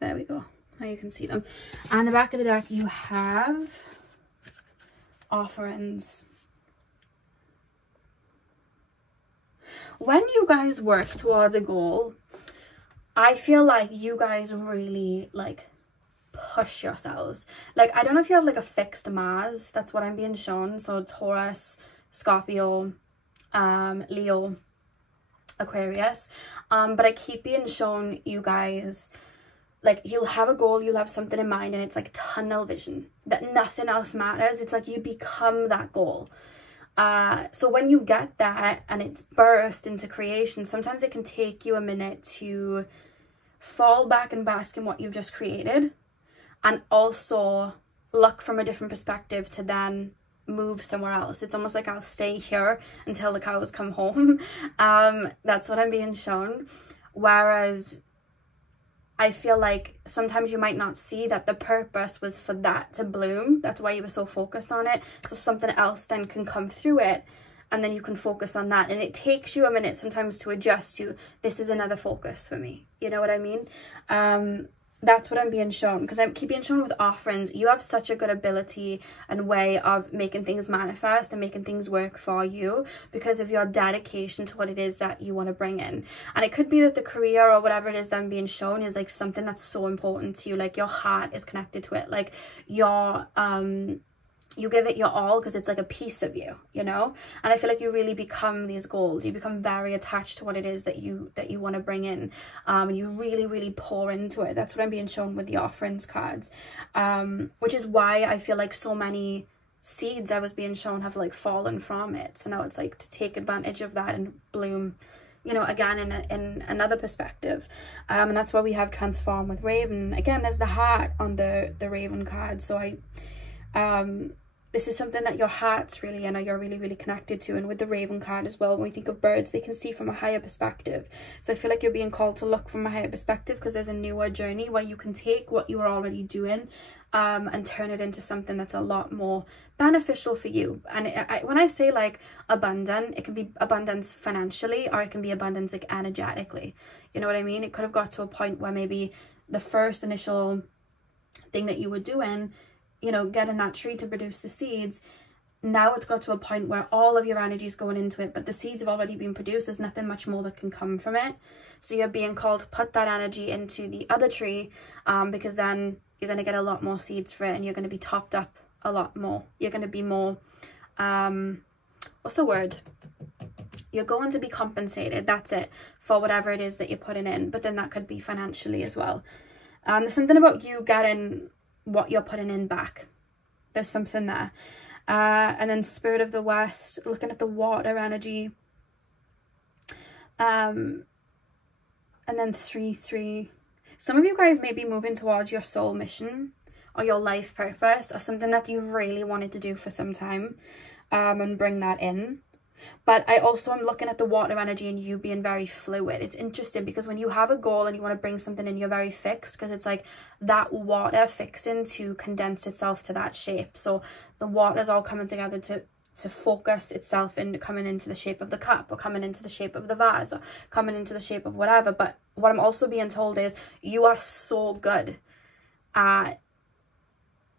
There we go. Now you can see them. On the back of the deck, you have offerings. When you guys work towards a goal, I feel like you guys really like push yourselves. Like, I don't know if you have like a fixed Mars. That's what I'm being shown. So Taurus, Scorpio, Leo, Aquarius. But I keep being shown you guys, like, you'll have a goal, you'll have something in mind, and it's like tunnel vision, that nothing else matters. It's like you become that goal. So when you get that and it's birthed into creation, sometimes it can take you a minute to fall back and bask in what you've just created, and also look from a different perspective to then move somewhere else. It's almost like I'll stay here until the cows come home. That's what I'm being shown. Whereas I feel like sometimes you might not see that the purpose was for that to bloom. That's why you were so focused on it. So something else then can come through it, and then you can focus on that. And it takes you a minute sometimes to adjust to, this is another focus for me. You know what I mean? That's what I'm being shown, because I keep being shown with offerings. You have such a good ability and way of making things manifest and making things work for you because of your dedication to what it is that you want to bring in. And it could be that the career or whatever it is that I'm being shown is like something that's so important to you, like your heart is connected to it, like your you give it your all because it's like a piece of you, you know. And I feel like you really become these goals. You become very attached to what it is that you want to bring in, and you really pour into it. That's what I'm being shown with the offerings cards, which is why I feel like so many seeds I was being shown have like fallen from it. So now it's like to take advantage of that and bloom, you know, again in another perspective. And that's why we have transform with Raven. Again, there's the heart on the Raven card. So this is something that your heart's really in, or you're really, really connected to. And with the Raven card as well, when we think of birds, they can see from a higher perspective. So I feel like you're being called to look from a higher perspective, because there's a newer journey where you can take what you are already doing and turn it into something that's a lot more beneficial for you. And when I say like abundant, it can be abundance financially, or it can be abundance like energetically. You know what I mean? It could have got to a point where maybe the first initial thing that you were doing, you know, getting that tree to produce the seeds, now it's got to a point where all of your energy is going into it, but the seeds have already been produced. There's nothing much more that can come from it. So you're being called to put that energy into the other tree, because then you're going to get a lot more seeds for it, and you're going to be topped up a lot more. You're going to be more, what's the word? You're going to be compensated, that's it, for whatever it is that you're putting in. But then that could be financially as well. There's something about you getting what you're putting in back. There's something there. And then Spirit of the West, looking at the water energy. And then 3-3. Some of you guys may be moving towards your soul mission, or your life purpose, or something that you really wanted to do for some time, and bring that in. But I also am looking at the water energy and you being very fluid. It's interesting because when you have a goal and you want to bring something in, you're very fixed, because it's like that water fixing to condense itself to that shape. So the water's all coming together to focus itself in coming into the shape of the cup, or coming into the shape of the vase, or coming into the shape of whatever. But what I'm also being told is you are so good at,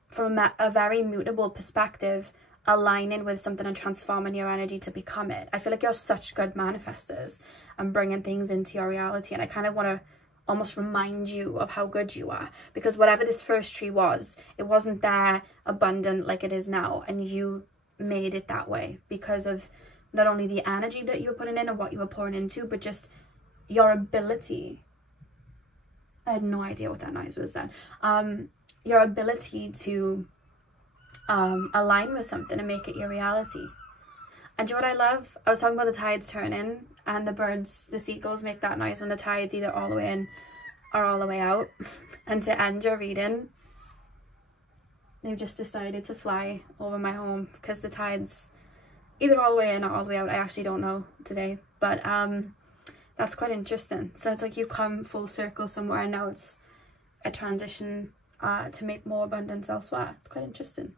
from a very mutable perspective, aligning with something and transforming your energy to become it. I feel like you're such good manifestors and bringing things into your reality. And I kind of want to almost remind you of how good you are, because whatever this first tree was, it wasn't there abundant like it is now, and you made it that way because of not only the energy that you were putting in and what you were pouring into, but just your ability. I had no idea what that noise was then. Your ability to align with something and make it your reality. And do you know what I love? I was talking about the tides turning, and the birds, the seagulls, make that noise when the tide's either all the way in or all the way out. And to end your reading, they've just decided to fly over my home, because the tide's either all the way in or all the way out. I actually don't know today, but that's quite interesting. So it's like you've come full circle somewhere, and now it's a transition to make more abundance elsewhere. It's quite interesting.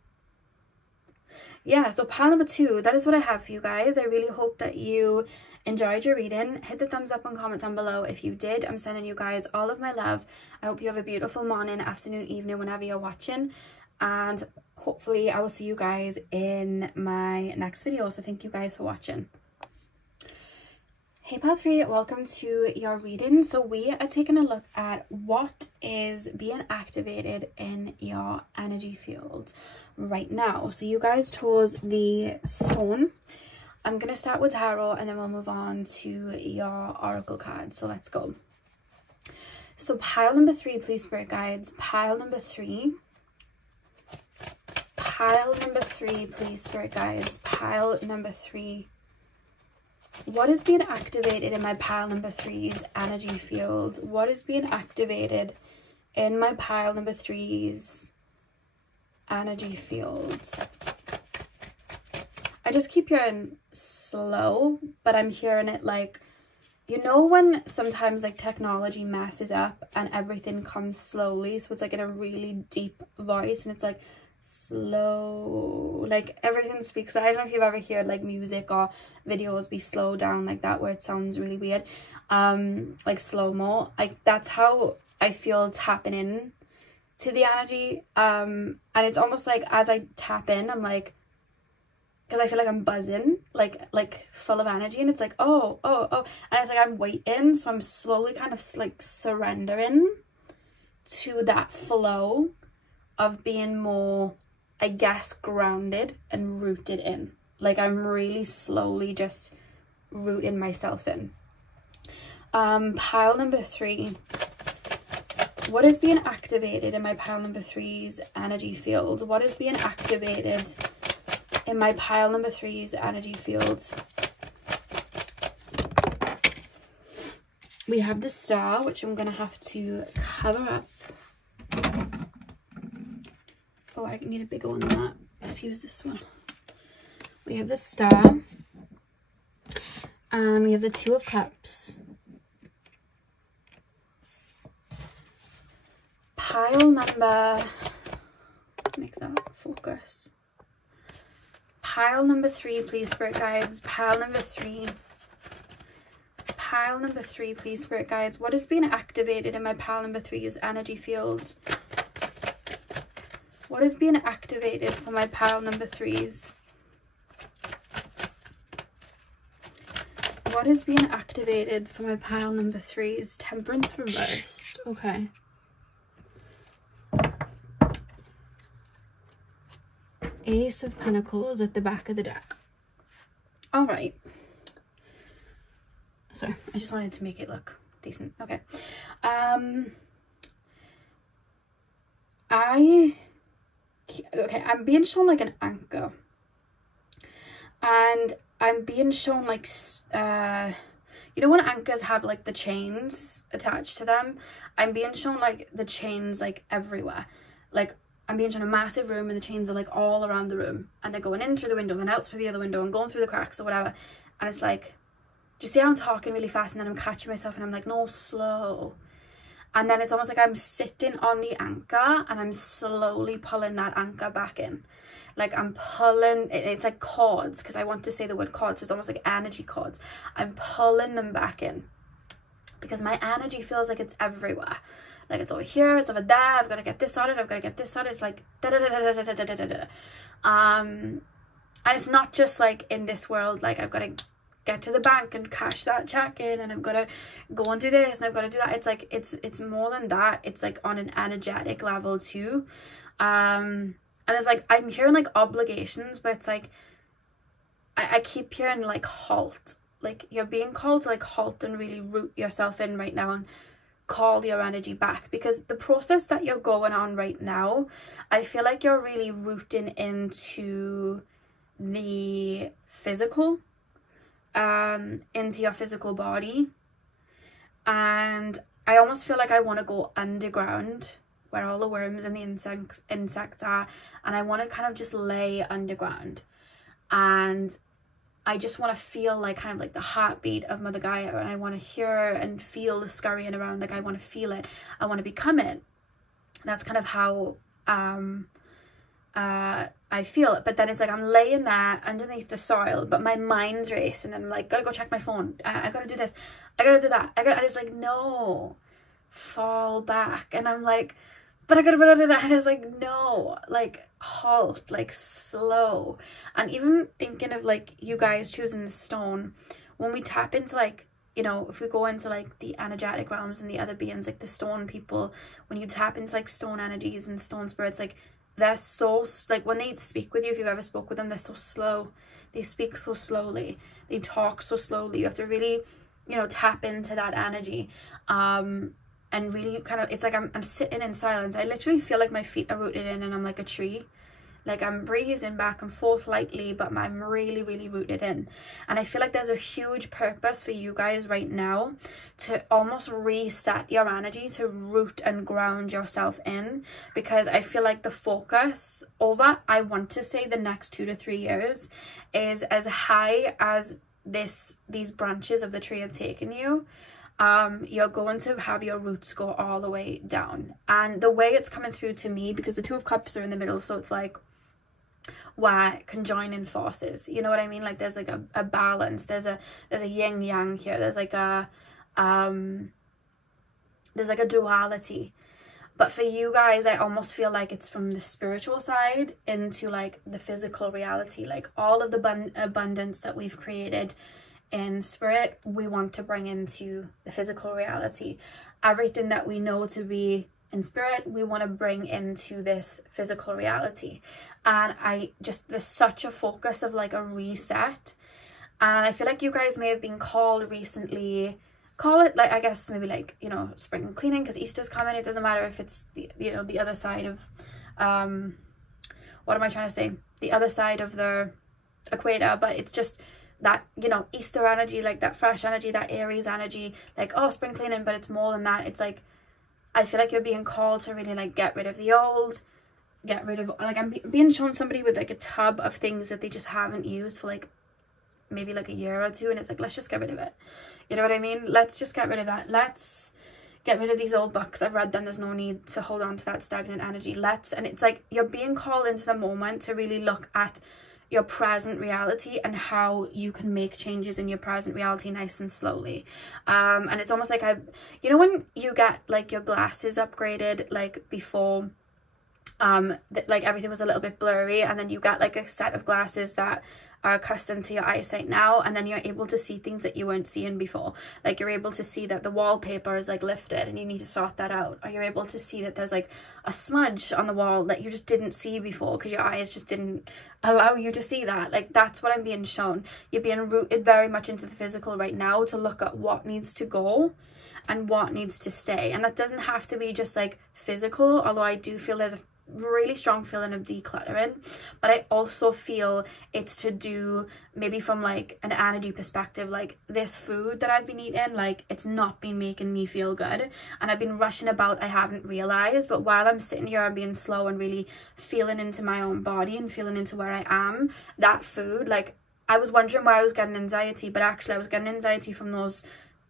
Yeah, so pile number 2, that is what I have for you guys. I really hope that you enjoyed your reading. Hit the thumbs up and comment down below if you did. I'm sending you guys all of my love. I hope you have a beautiful morning, afternoon, evening, whenever you're watching. And hopefully I will see you guys in my next video. So thank you guys for watching. Hey pile 3, welcome to your reading. So we are taking a look at what is being activated in your energy field right now. So you guys chose the stone. I'm going to start with tarot, and then we'll move on to your oracle card. So let's go. So pile number 3, please, spirit guides. Pile number 3. Pile number 3, please, spirit guides. Pile number 3. What is being activated in my pile number 3's energy field? What is being activated in my pile number 3's energy field? I just keep hearing slow, but I'm hearing it like, you know, when sometimes like technology messes up and everything comes slowly, so it's like in a really deep voice, and it's like slow, like everything speaks. I don't know if you've ever heard like music or videos be slowed down like that, where it sounds really weird, like slow-mo. Like that's how I feel tapping in to the energy, and it's almost like as I tap in, I'm like, because I feel like I'm buzzing, like full of energy, and it's like oh, and it's like I'm waiting, so I'm slowly kind of like surrendering to that flow of being more, I guess, grounded and rooted in. Like I'm really slowly just rooting myself in. Pile number 3. What is being activated in my pile number 3's energy field? What is being activated in my pile number 3's energy field? We have the star, which I'm going to have to cover up. Oh, I need a bigger one than that. let's use this one. We have the Star, and we have the Two of Cups. Pile number, make that focus. Pile number 3, please, Spirit Guides. Pile number 3. Pile number 3, please, Spirit Guides. What is being activated in my pile number 3's energy fields? What is being activated for my pile number 3's? What is being activated for my pile number 3's? Temperance reversed. Okay. Ace of Pentacles at the back of the deck. All right. Sorry, I just wanted to make it look decent. Okay. I'm being shown like an anchor. And I'm being shown like, you know when anchors have like the chains attached to them? I'm being shown like the chains like everywhere. Like, I'm being shown a massive room and the chains are like all around the room. And they're going in through the window, then out through the other window and going through the cracks or whatever. And it's like, do you see how I'm talking really fast and then I'm catching myself and I'm like, no, slow. And then it's almost like I'm sitting on the anchor and I'm slowly pulling that anchor back in. Like I'm pulling, it's like cords, because I want to say the word cords, so it's almost like energy cords. I'm pulling them back in because my energy feels like it's everywhere. Like it's over here, it's over there, I've got to get this sorted, I've got to get this sorted. It's like da da da da da da da da da. And it's not just like in this world, like I've got to get to the bank and cash that check in, and I've got to go and do this, and I've got to do that. It's like it's more than that. It's like on an energetic level too. And it's like I'm hearing like obligations, but it's like I keep hearing like halt. Like you're being called to like halt and really root yourself in right now and call your energy back, because the process that you're going on right now, I feel like you're really rooting into the physical, into your physical body. And I almost feel like I want to go underground where all the worms and the insects are, and I want to kind of just lay underground, and I just want to feel like kind of like the heartbeat of Mother Gaia, and I want to hear and feel the scurrying around. Like I want to feel it, I want to become it. That's kind of how I feel it. But then it's like I'm laying there underneath the soil, but my mind's racing and I'm like, gotta go check my phone, I gotta do this, I gotta do that, and it's like, no, fall back. And I'm like, but I gotta, and it's like, no, like halt, like slow. And even thinking of like you guys choosing the stone, when we tap into like, you know, if we go into like the energetic realms and the other beings, like the stone people, when you tap into like stone energies and stone spirits, like they're so, like when they speak with you, if you've ever spoke with them, they're so slow, they speak so slowly, they talk so slowly. You have to really, you know, tap into that energy, and really kind of, it's like I'm sitting in silence. I literally feel like my feet are rooted in and I'm like a tree. Like I'm breezing back and forth lightly, but I'm really, really rooted in. And I feel like there's a huge purpose for you guys right now to almost reset your energy, to root and ground yourself in. Because I feel like the focus over, I want to say the next 2 to 3 years, is as high as these branches of the tree have taken you. You're going to have your roots go all the way down. And the way it's coming through to me, because the Two of Cups are in the middle, so it's like we're conjoining forces, you know what I mean? Like there's like a balance, there's a yin yang here, there's like a duality. But for you guys, I almost feel like it's from the spiritual side into like the physical reality. Like all of the abundance that we've created in spirit, we want to bring into the physical reality. Everything that we know to be in spirit, we want to bring into this physical reality. And there's such a focus of like a reset. And I feel like you guys may have been called recently, call it like, I guess maybe like, you know, spring cleaning, because Easter's coming. It doesn't matter if it's the, you know, the other side of what am I trying to say, the other side of the equator, but it's just that, you know, Easter energy, like that fresh energy, that Aries energy, like, oh, spring cleaning. But it's more than that. It's like I feel like you're being called to really like get rid of the old, get rid of, like, I'm being shown somebody with like a tub of things that they just haven't used for like maybe like a year or two, and it's like, let's just get rid of it. You know what I mean? Let's just get rid of that. Let's get rid of these old books. I've read them. There's no need to hold on to that stagnant energy. And it's like you're being called into the moment to really look at your present reality and how you can make changes in your present reality nice and slowly. And it's almost like you know when you get like your glasses upgraded, like before like everything was a little bit blurry, and then you get like a set of glasses that are accustomed to your eyesight now, and then you're able to see things that you weren't seeing before. Like you're able to see that the wallpaper is like lifted and you need to sort that out, or you're able to see that there's like a smudge on the wall that you just didn't see before because your eyes just didn't allow you to see that. Like that's what I'm being shown. You're being rooted very much into the physical right now to look at what needs to go and what needs to stay. And that doesn't have to be just like physical, although I do feel there's a really strong feeling of decluttering, but I also feel it's to do maybe from like an energy perspective. Like this food that I've been eating, like it's not been making me feel good, and I've been rushing about. I haven't realized, but while I'm sitting here and being slow and really feeling into my own body and feeling into where I am, that food, like I was wondering why I was getting anxiety, but actually I was getting anxiety from those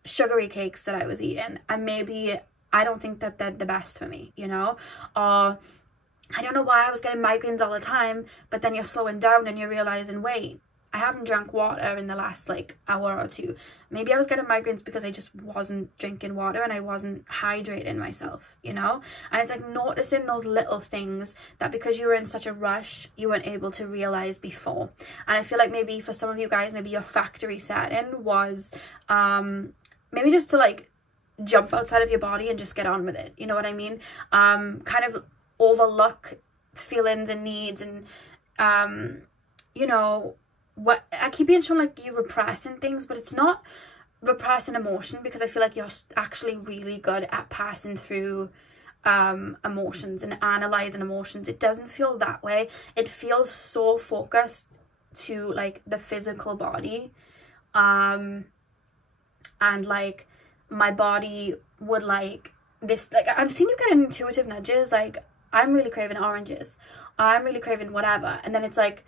sugary cakes that I was eating, and maybe I don't think that they're the best for me, you know. Or I don't know why I was getting migraines all the time, but then you're slowing down and you're realizing, wait, I haven't drank water in the last like hour or two. Maybe I was getting migraines because I just wasn't drinking water and I wasn't hydrating myself, you know. And it's like noticing those little things that because you were in such a rush you weren't able to realize before. And I feel like maybe for some of you guys, maybe your factory setting was maybe just to like jump outside of your body and just get on with it, you know what I mean. Kind of overlook feelings and needs, and you know what, I keep being shown like you're repressing things, but it's not repressing emotion, because I feel like you're actually really good at passing through emotions and analyzing emotions. It doesn't feel that way. It feels so focused to like the physical body, and like my body would like this, like I'm seeing you getting intuitive nudges, like I'm really craving oranges, I'm really craving whatever, and then it's like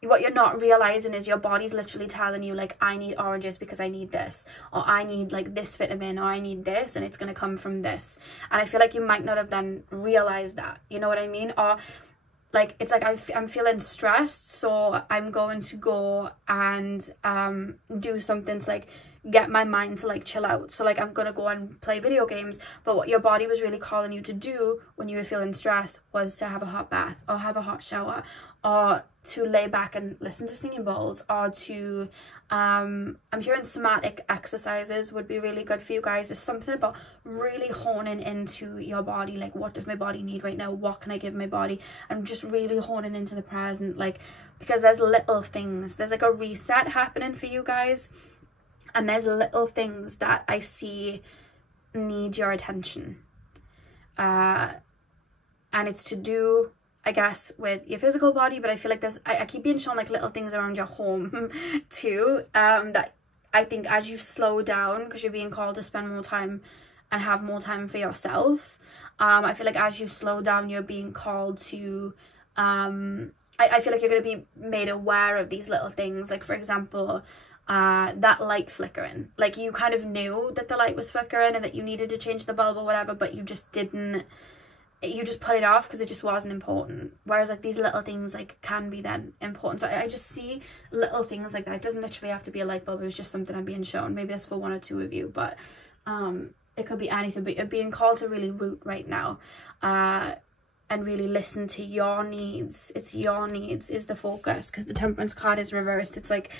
what you're not realizing is your body's literally telling you like, I need oranges because I need this, or I need like this vitamin, or I need this and it's going to come from this. And I feel like you might not have then realized that, you know what I mean. Or like it's like I'm feeling stressed, so I'm going to go and do something to like get my mind to like chill out. So like I'm gonna go and play video games, but what your body was really calling you to do when you were feeling stressed was to have a hot bath, or have a hot shower, or to lay back and listen to singing bowls, or to I'm hearing somatic exercises would be really good for you guys. There's something about really honing into your body, like what does my body need right now, what can I give my body, and just really honing into the present, like because there's little things, there's like a reset happening for you guys. And there's little things that I see need your attention. And it's to do, I guess, with your physical body, but I feel like there's, I keep being shown like little things around your home too, that I think as you slow down, because you're being called to spend more time and have more time for yourself, I feel like as you slow down, you're being called to, I feel like you're going to be made aware of these little things. Like for example, that light flickering, like you kind of knew that the light was flickering and that you needed to change the bulb or whatever, but you just didn't, you just put it off because it just wasn't important. Whereas like these little things like can be then important. So I just see little things like that. It doesn't literally have to be a light bulb. It was just something I'm being shown. Maybe that's for one or two of you, but it could be anything. But you're being called to really root right now, and really listen to your needs. It's your needs is the focus, because the Temperance card is reversed. It's like,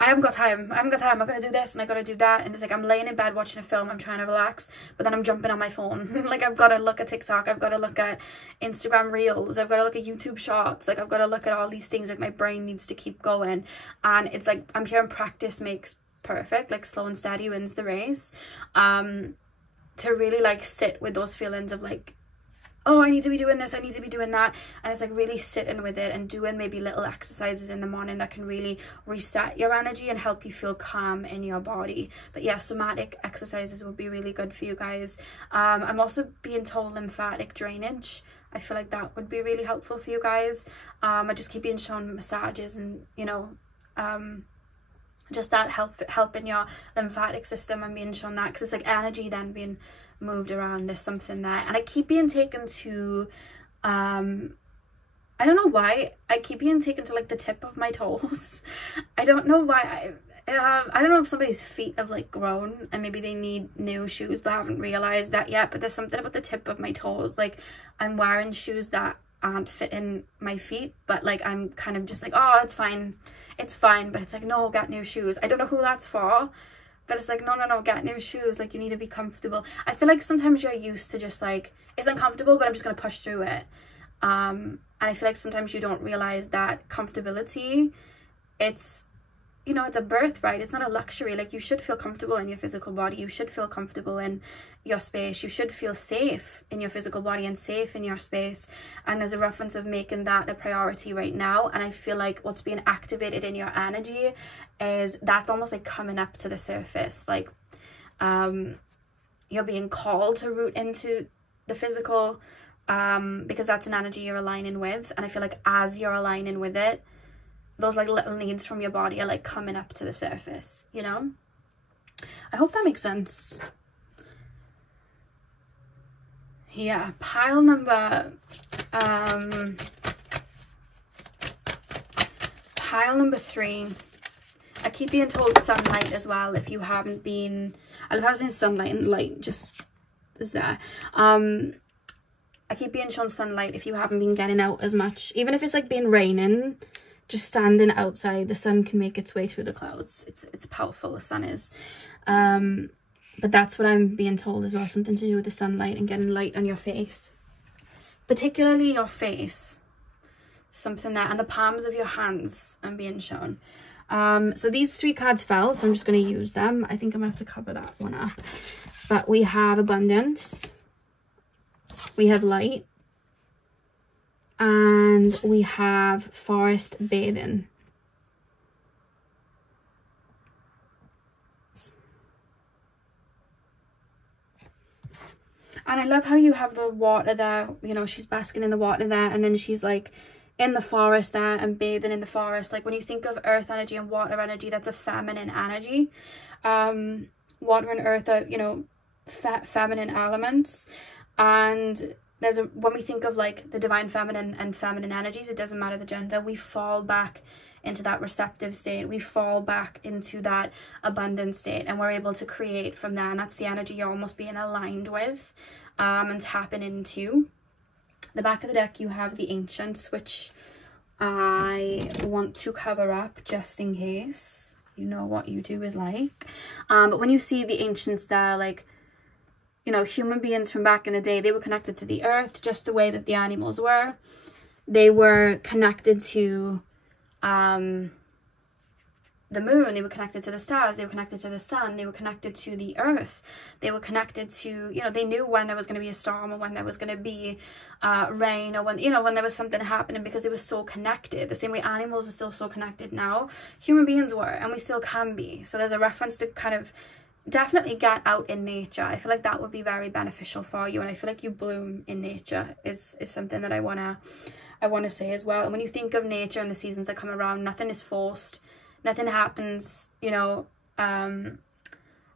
I haven't got time, I'm gonna do this and I gotta do that, and it's like I'm laying in bed watching a film, I'm trying to relax, but then I'm jumping on my phone. Like I've got to look at TikTok, I've got to look at Instagram Reels, I've got to look at YouTube Shorts, like I've got to look at all these things, like my brain needs to keep going. And it's like I'm hearing practice makes perfect, like slow and steady wins the race. To really like sit with those feelings of like, oh, I need to be doing this, I need to be doing that, and it's like really sitting with it and doing maybe little exercises in the morning that can really reset your energy and help you feel calm in your body. But yeah, somatic exercises would be really good for you guys. I'm also being told lymphatic drainage I feel like that would be really helpful for you guys. I just keep being shown massages and, you know, just that helping your lymphatic system. I'm being shown that because it's like energy then being moved around. There's something there, and I keep being taken to I don't know why I keep being taken to like the tip of my toes. I don't know why. I don't know if somebody's feet have like grown and maybe they need new shoes, but I haven't realized that yet. But there's something about the tip of my toes. Like I'm wearing shoes that aren't fitting my feet, but like I'm kind of just like, oh, it's fine, but it's like, no, get new shoes. I don't know who that's for, but it's like, no, get new shoes. Like you need to be comfortable. I feel like sometimes you're used to just like, it's uncomfortable, but I'm just gonna push through it. And I feel like sometimes you don't realize that comfortability, it's, you know, it's a birthright. It's not a luxury. Like you should feel comfortable in your physical body. You should feel comfortable in your space. You should feel safe in your physical body and safe in your space. And there's a reference of making that a priority right now. And I feel like what's being activated in your energy is that's almost like coming up to the surface. Like you're being called to root into the physical, because that's an energy you're aligning with. And I feel like as you're aligning with it, those like little needs from your body are like coming up to the surface, you know? I hope that makes sense. Yeah, pile number 3. I keep being told sunlight as well. If you haven't been, I love how I was saying sunlight and light just is there. I keep being shown sunlight if you haven't been getting out as much. Even if it's like been raining, just standing outside, the sun can make its way through the clouds. It's powerful, the sun is. But that's what I'm being told as well, something to do with the sunlight and getting light on your face. Particularly your face. Something there, and the palms of your hands I'm being shown. So these 3 cards fell, so I'm just going to use them. I think I'm going to have to cover that one up. But we have abundance. We have light. And we have forest bathing. And I love how you have the water there, you know, she's basking in the water there, and then she's like in the forest there and bathing in the forest. Like when you think of earth energy and water energy, that's a feminine energy. Water and earth are, you know, feminine elements. And when we think of like the divine feminine and feminine energies, it doesn't matter the gender, we fall back into that receptive state. We fall back into that abundant state, and we're able to create from there. And that's the energy you're almost being aligned with and tapping into. The back of the deck, you have the ancients, which I want to cover up just in case you know what you do is like. But when you see the ancients there, like, you know, human beings from back in the day, they were connected to the earth just the way that the animals were. They were connected to the moon, they were connected to the stars, they were connected to the sun, they were connected to the earth, they were connected to, you know, they knew when there was going to be a storm or when there was going to be rain, or when, you know, when there was something happening, because they were so connected. The same way animals are still so connected now, human beings were, and we still can be. So there's a reference to kind of definitely get out in nature. I feel like that would be very beneficial for you, and I feel like you bloom in nature is something that I want to say as well. And when you think of nature and the seasons that come around, nothing is forced, nothing happens, you know,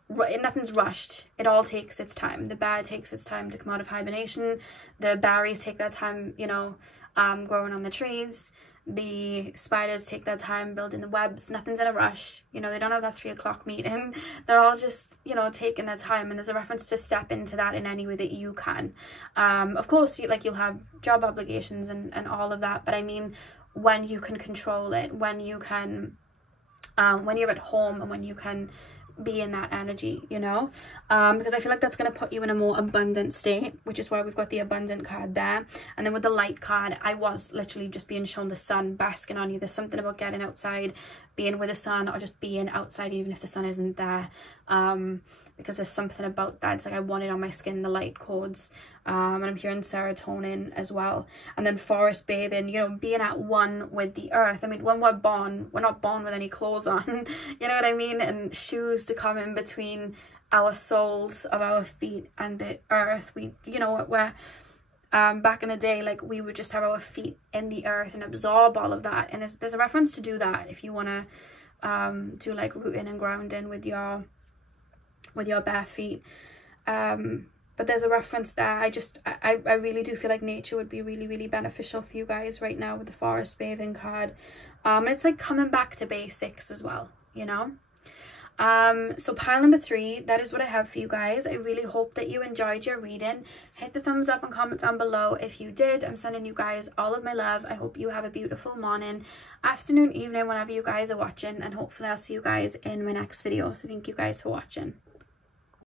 nothing's rushed. It all takes its time. The bird takes its time to come out of hibernation, the berries take their time, you know, growing on the trees, the spiders take their time building the webs. Nothing's in a rush, you know, they don't have that 3 o'clock meeting. They're all just, you know, taking their time, and there's a reference to step into that in any way that you can. Of course, you'll have job obligations and all of that, but I mean, when you can control it, when you can, when you're at home, and when you can be in that energy, you know, because I feel like that's going to put you in a more abundant state, which is why we've got the abundant card there. And then with the light card, I was literally just being shown the sun basking on you. There's something about getting outside, being with the sun, or just being outside even if the sun isn't there, because there's something about that. It's like I want it on my skin, the light codes, and I'm hearing serotonin as well. And then forest bathing, you know, being at one with the earth. I mean, when we're born, we're not born with any clothes on, you know what I mean, and shoes to come in between our soles of our feet and the earth. We, you know, we're back in the day, like we would just have our feet in the earth and absorb all of that. And there's a reference to do that if you want to do like rooting and grounding with your bare feet. But there's a reference there. I really do feel like nature would be really, really beneficial for you guys right now with the forest bathing card. And it's like coming back to basics as well, you know. So pile number 3, that is what I have for you guys. I really hope that you enjoyed your reading. Hit the thumbs up and comment down below if you did. I'm sending you guys all of my love. I hope you have a beautiful morning, afternoon, evening, whenever you guys are watching, and hopefully I'll see you guys in my next video. So thank you guys for watching.